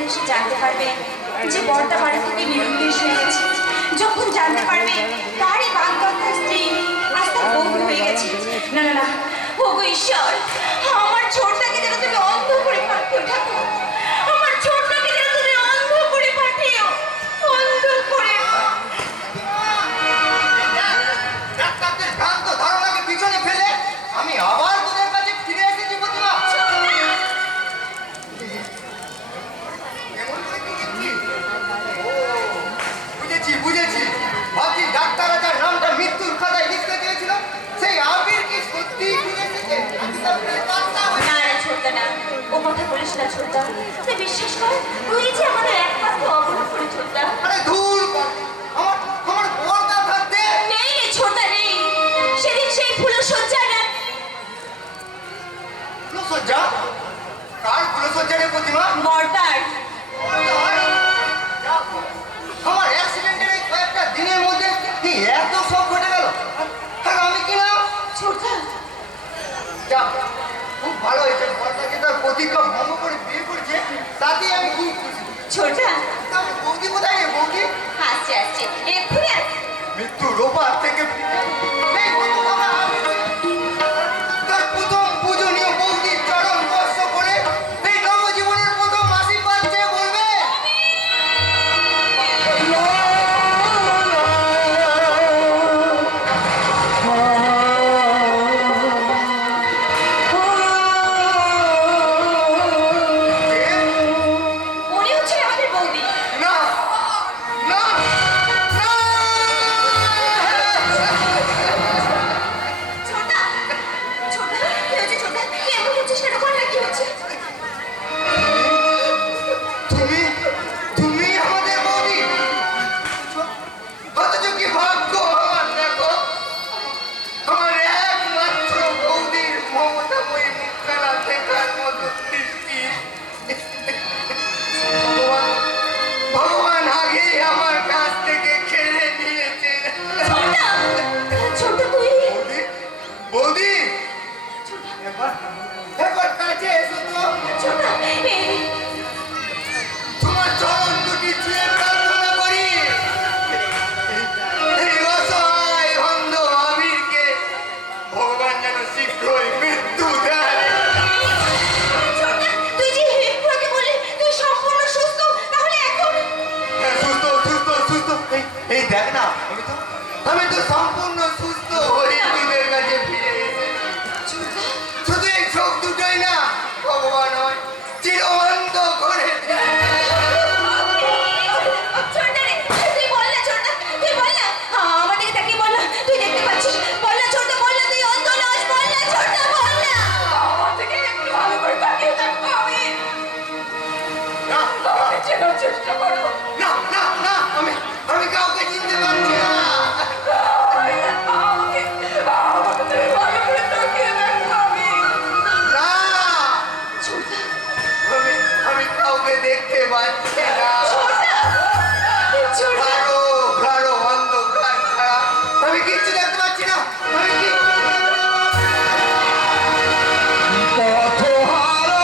বাড়িতে এসে জানতে পারবে যে বড়টা বাড়ি থেকে নিরুদ্দেশ হয়ে গেছে, যখন জানতে পারবে তারই বাগদত্তা স্ত্রী আজ তার বন্ধু হয়ে গেছে, না না না, ওগো ঈশ্বর, আমার ছোটটাকে যেন তুমি অন্ধ করে পাঠিও ঠাকুর, আমার ছোটটাকে যেন তুমি অন্ধ করে পাঠিও, অন্ধ করে। ডাক্তারদের ভ্রান্ত ধারণাকে পিছনে ফেলে আমি আবার তোদের কাছে ফিরে এসেছি প্রতিমা। বুঝেছি বুঝেছি, ভাবছি ডাক্তাররা যার নামটা মৃত্যুর খাতায় লিখতে চেয়েছিল সেই আবির কি সত্যি ফিরে এসেছে? না রে ছোটদা, না, ও কথা বলিস না ছোটদা, তুই বিশ্বাস কর, তুই যে আমাদের একমাত্র অবহেলা করে ছোটদা। আরে ধুর, আমার আমার বড়টা থাকতে নেই রে ছোটদা, নেই। সেদিন সেই ফুলসজ্জা না, ফুলসজ্জা? কার ফুলসজ্জা রে প্রতিমা? বড়টার। আমার অ্যাক্সিডেন্টের এই কয়েকটা দিনের মধ্যে কি এত সব ঘটে গেল? আর আমি কি না ছোটদা, যা, খুব ভালো হয়েছে, বড়টাকে তার প্রতিজ্ঞা ভঙ্গ করে বিয়ে করেছে, তাতেই আমি খুব খুশি। ছোটদা, তাহলে বৌদি কোথায় রে বৌদি? আসছে আসছে, এক্ষুনি আসছে। মৃত্যুর ওপার থেকে এই প্রথম আমার তার প্রথম পূজনীয় বৌদির চরণ স্পর্শ করে এই নবজীবনের প্রথম আশীর্বাদ চেয়ে বলবে, মনে হচ্ছে আমাদের বৌদি। না না না। ছোটদা, ছোটদা, কি হয়েছে ছোটদা? কি এমন হচ্ছিস কেন? ঘটনা কি হচ্ছে? তুমি তুমি আমাদের বৌদি, অথচ কি ভাগ্য আমার, দেখো আমার একমাত্র বৌদির মমতাময়ী মুখখানা দেখার মতো দৃষ্টি ভগবান ভগবান আগেই আমার কাছ থেকে কেড়ে নিয়েছে। ছোটদা, ছোটদা তুই। বৌদি বৌদি, একবার একবার কাছে এসো তো, ছোটদা, এই তোমার চরণ দুটি ছুঁয়ে প্রার্থনা করি এই অসহায় অন্ধ আবিরকে ভগবান যেন শীঘ্রই মৃত্যু দেয়। ছোটদা, তুই যে একটু আগে বললি তুই সম্পূর্ণ সুস্থ, তাহলে এখন? হ্যাঁ, সুস্থ সুস্থ সুস্থ, এই দেখ না, আমি তো সম্পূর্ণ সুস্থ হয়ে তোদের কাছে ফিরে এসেছি। শুধু এই চোখ দুটোই না, ভগবান হয় চিরবন্ধ করে ছোটদা রে, তুই বল না ছোটদা, তুই বল না, আমার দিকে তাকিয়ে বল না, তুই দেখতে পাচ্ছিস, বল না ছোটদা, বল না, তুই অন্ধ নস, বল না ছোটদা, বল না। আমার দিকে একটু ভালো করে তাকিয়ে দেখো, আমি চেনার চেষ্টা করো। না না না, আমি আমি কাউকে চিনতে পারছি না। আমাকে তুমি ভালো করে তাকিয়ে দেখো, আমি না, আমি আমি কাউকে দেখতে পাচ্ছি না। ছোটদা, ছোটদা। গাঢ় গাঢ় অন্ধকার ছাড়া আমি কিচ্ছু দেখতে পাচ্ছি না। আমি কিচ্ছু দেখতে পাচ্ছি পথহারা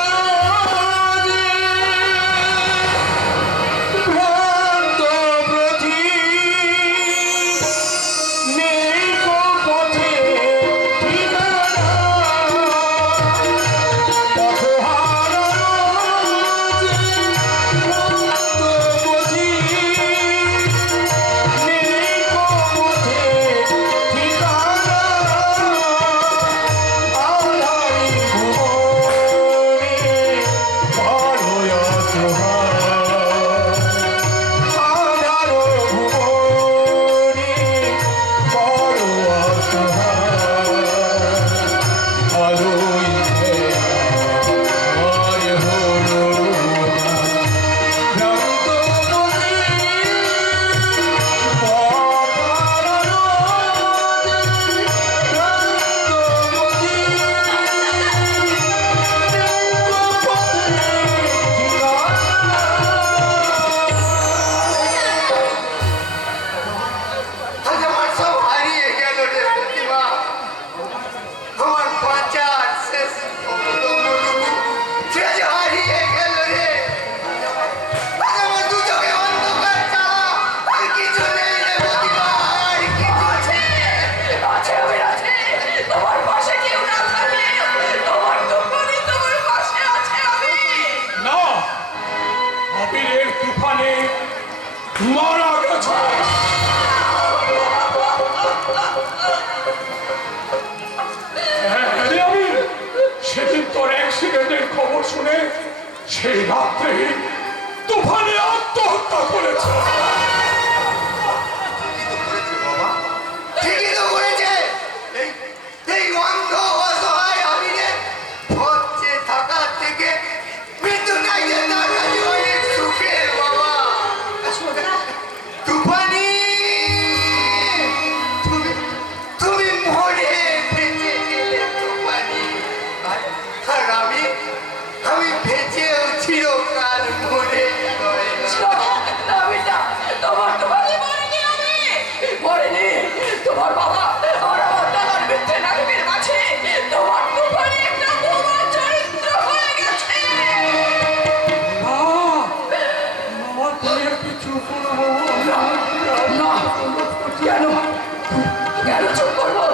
সেই রাত্রে তুফানে আত্মহত্যা করেছে। ঠিকই তো করেছে। এই অন্ধ অসহায় আমিরে হচ্ছে থাকার থেকে মৃত্যু নাই যে তার কাছে অনেক সুখের বাবা। তুফানি তুমি মরে বেঁচে গেলে তুফানি, আর আমি বেঁচেও চিরকাল মরে তোমার বাবা আর আমার দাদার মিথ্যে নাটকের মাঝে তোমার তুফানে একটা বোমা চরিত্র হয়ে গেছে। আমার ভাইয়ের কিছু করবো না কেন কেন চুপ করবো?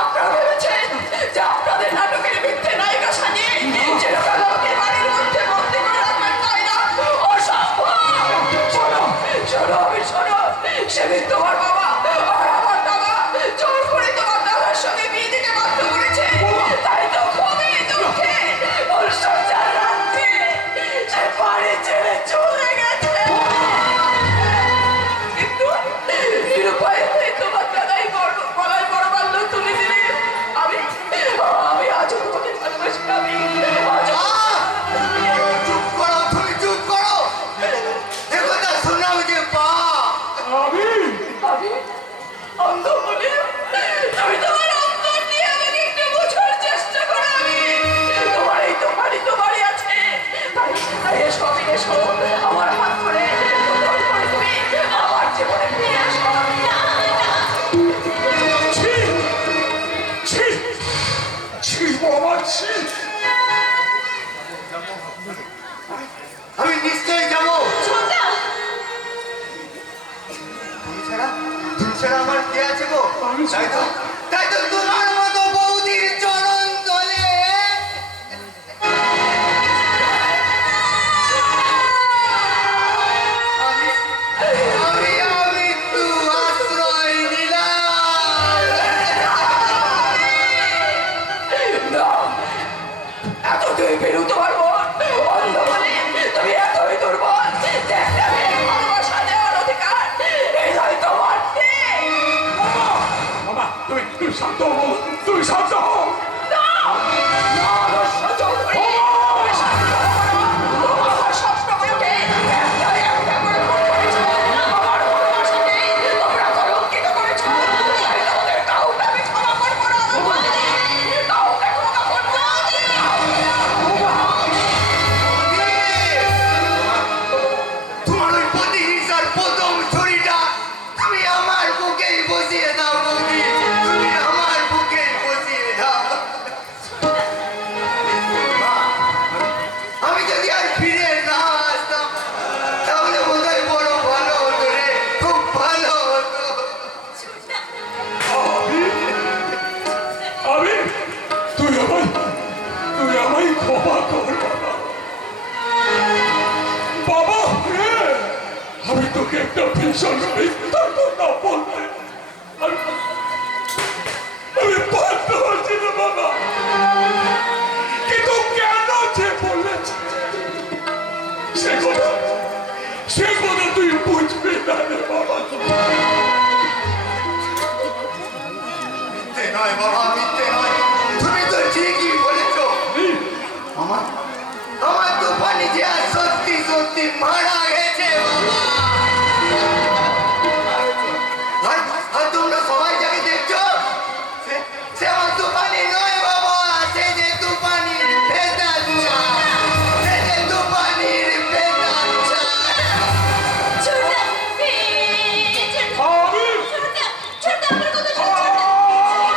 আপনারা ভেবেছেন যে আপনাদের নাটকের মিথ্যে নায়িকা সাজিয়ে যেরকম লোকের বাড়ির মধ্যে বন্দি করে রাখবেন তাই না? অসম্ভব। শোনো শোনো আমি শোনো, সেদিন তোমার বাবা আর আমার দাদা জোর করে তোমার দাদার সঙ্গে বিয়ে দিতে বাধ্য করেছে। তাই তো খুবই দুঃখে ওর সজ্জার রাত্রে সে বাড়ি ছেড়ে চলে গেছে। কিন্তু নিরুপায় হয়ে তোমার দাদাই গলায় বড় মাল্য তুলে দিলে আমি আজও তোমাকে ভালোবাসি। আমি আজও চুপ করো, তুমি চুপ করো। দেখো না শোনাও যে পা আমি অন্ধ বলে তুমি তোমার অন্তর দিয়ে আমাকে একটু বোঝার চেষ্টা করো। আমি তোমার এই তো বাড়ি তো বাড়ি আছে, তাই এসো আমার হাত ধরে তুমি আমার জীবনে ফিরে আসো। ছি ছি ছি বাবা ছি। আমি নিশ্চয়ই যাবো। ছোটা তুমি ছাড়া আমার কে আছে গো? তাই তো তোমার মতো বৌদির চরণ তলে আমি আমি আমি তু আশ্রয় নিলাম। না, এত তুই বেরোতে পারবো অন্ধ বলে তুমি এতই দুর্বল যে একটা মেয়ের ভালোবাসা দেওয়ার অধিকার এই নয় তোমার নেই। বাবা তুমি শান্ত হও, তুমি শান্ত হও। না, না, রস্য চৌধুরী, তুমি শান্ত হও না। আমার স্বপ্নগুলোকে একটা করে খুন করেছো। আমার ভালোবাসাকে তোমরা কলঙ্কিত করেছো। তাই তোমাদের কাউকে আমি ক্ষমা করবো না। কাউকে ক্ষমা করবো না। তোমার ওই প্রতিহিংসার প্রথম ছুরিটা তুমি আমার বুকেই বসিয়ে দাও বৌদি, তুমি আমার বুকেই বসিয়ে দাও। আমি যদি আর ফিরে না আসতাম তাহলে বোধহয় বড় ভালো হতো রে, খুব ভালো হতো। আমি তুই আমায় ক্ষমা কর বাবা। বাবা আমি তোকে একটা ভীষণ মিথ্যা কথা বলতে আমি বাধ্য হচ্ছি না বাবা, কিন্তু কেন যে বলেছে সে কথা তুই বুঝবি না রে বাবা। মিথ্যে নয় বাবা, মিথ্যে নয়, তুমি তো ঠিকই বলেছো। আমার তুফানি যে আর সত্যি সত্যি মারা গেছে বাবা। আর তোমরা সবাই যাকে দেখছো সে আমার তুফানি নয় বাবা, সে যে তুফানির বেদাচ্ছা, সে যে তুফানির বেদাচ্ছা। ছোটা আমি ছোটা আমার কথা শোন।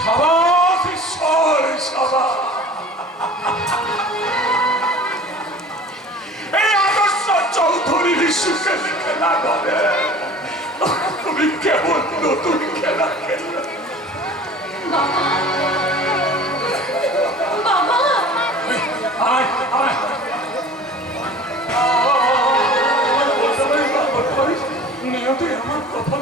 সাবাস ঈশ্বর সাবাস। এই আদর্শ চৌধুরীর সুখে খেলা করে তুমি কেমন নতুন খেলা খেললে। বাবা আয় আয় নিয়তি আমার কথা